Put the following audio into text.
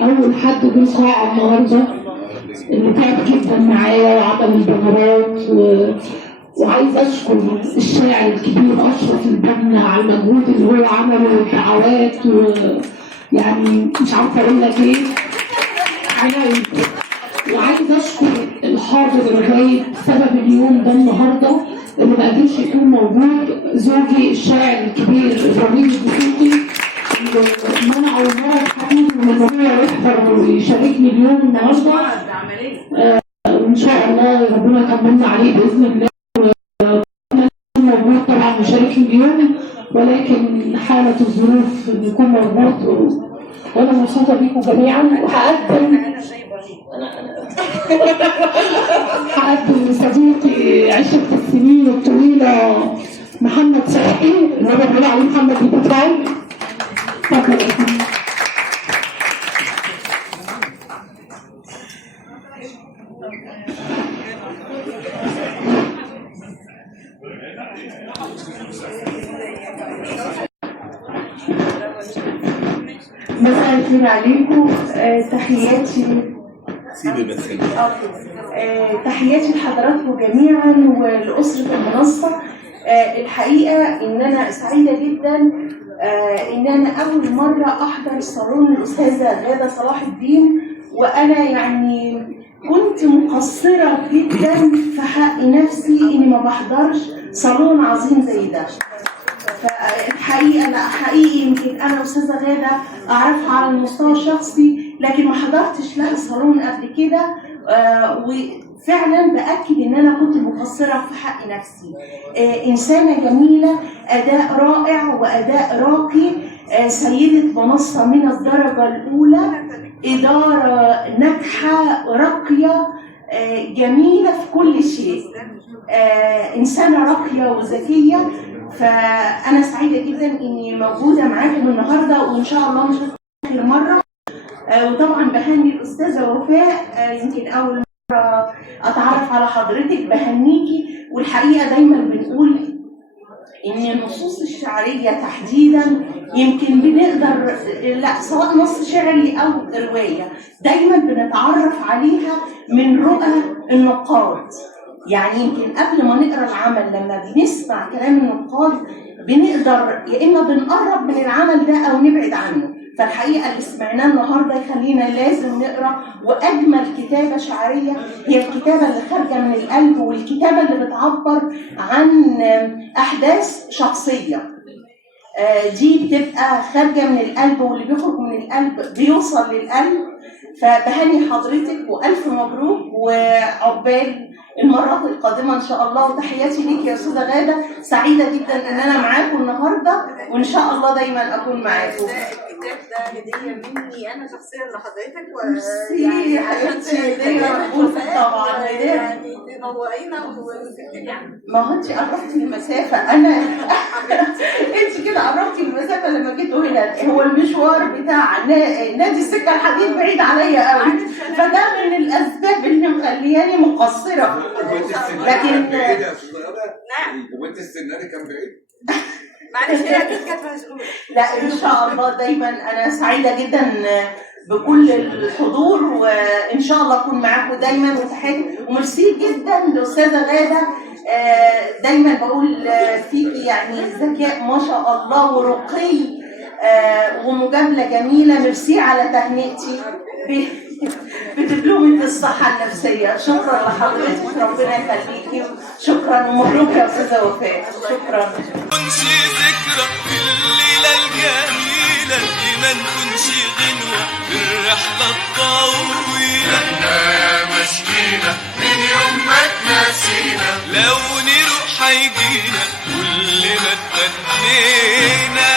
اول حد جه القاعه النهارده اللي تعب جدا معايا وعمل البهارات وعايز اشكر الشاعر الكبير اشرف البنا على المجهود اللي هو عمله والدعوات يعني مش عارفه اقول لك ايه. وعايز اشكر الحاضر الغايب بسبب اليوم ده النهارده اللي ما قدرش يكون موجود، زوجي الشاعر الكبير ابراهيم الدسوقي اللي منعه المرض حبيبي من ان هو يحضر ويشاركني اليوم النهارده. وان شاء الله ربنا يكملنا عليه باذن الله. موجود طبعا مشاركني اليوم، ولكن حاله الظروف ان يكون موجود. وانا مبسوطه بيكم جميعا هقدم لصديقي عشرة السنين الطويله محمد صبحي اللي هو بيقول عليه محمد البطران. اتفضل. مساء الخير عليكم. تحياتي تحياتي لحضراتكم جميعا ولأسرة المنصة. الحقيقة إن أنا سعيدة جدا إن أنا أول مرة أحضر صالون الأستاذة غادة صلاح الدين، وأنا يعني كنت مقصرة جدا في حق نفسي إني ما بحضرش صالون عظيم زي ده. فالحقيقة لا حقيقي يمكن أنا أستاذة غادة أعرفها على المستوى الشخصي، لكن ما حضرتش لها صالون قبل كده. وفعلا بأكد إن أنا كنت مقصرة في حق نفسي. إنسانة جميلة، أداء رائع وأداء راقي، سيدة منصة من الدرجة الأولى، إدارة ناجحة راقية جميلة في كل شيء، إنسانة راقية وذكية. فأنا سعيدة جدا إني موجودة معاكم النهاردة، وإن شاء الله مش آخر مرة. وطبعا بهني الأستاذة وفاء، يمكن أول مرة أتعرف على حضرتك، بهنيكي. والحقيقة دايما بنقول إن النصوص الشعرية تحديدا يمكن بنقدر لا سواء نص شعري أو رواية دايما بنتعرف عليها من رؤى النقاد. يعني يمكن قبل ما نقرا العمل لما بنسمع كلام النقاد بنقدر يا اما بنقرب من العمل ده او نبعد عنه. فالحقيقه اللي سمعناه النهارده يخلينا لازم نقرا. واجمل كتابه شعريه هي الكتابه اللي خارجه من القلب، والكتابه اللي بتعبر عن احداث شخصيه. دي بتبقى خارجه من القلب، واللي بيخرج من القلب بيوصل للقلب. فبهني حضرتك والف مبروك، وعقبال المرات القادمه ان شاء الله. وتحياتي ليك يا استاذه غاده، سعيده جدا ان انا معاكم النهارده، وان شاء الله دايما اكون معاكم. الكتاب ده هديه مني انا شخصيا لحضرتك، يعني حبيبتي هديه مقبوله طبعا. يعني تنورينا وتكتبي عنها. ما هو انت قربتي المسافه، انا انت كده قربتي المسافه لما جيتوا هنا. هو المشوار بتاع نادي السكه الحديد بعيد عليا قوي، فده من الاسباب اللي مخلياني مقصره. لكن نعم، وانت السناري كان بعيد؟ معلش هي اكيد كانت مشغوله. لا ان شاء الله دايما انا سعيده جدا بكل الحضور، وان شاء الله اكون معاكم دايما. وتحياتي وميرسي جدا لاستاذه غاده. دايما بقول فيكي يعني ذكاء ما شاء الله ورقي ومجامله جميله. ميرسي على تهنئتي بدبلومة الصحة النفسية. شكرا لحضرتك، ربنا يخليكي. شكرا ومبروك يا أستاذة وفاء. شكرا. نكونش ذكرى في الليلة الجميلة، ما نكونش غنوة في الرحلة الطويلة. احنا يا مشكينا من يوم ما تنسينا، لو نروح هيجينا كل ما اتمنينا.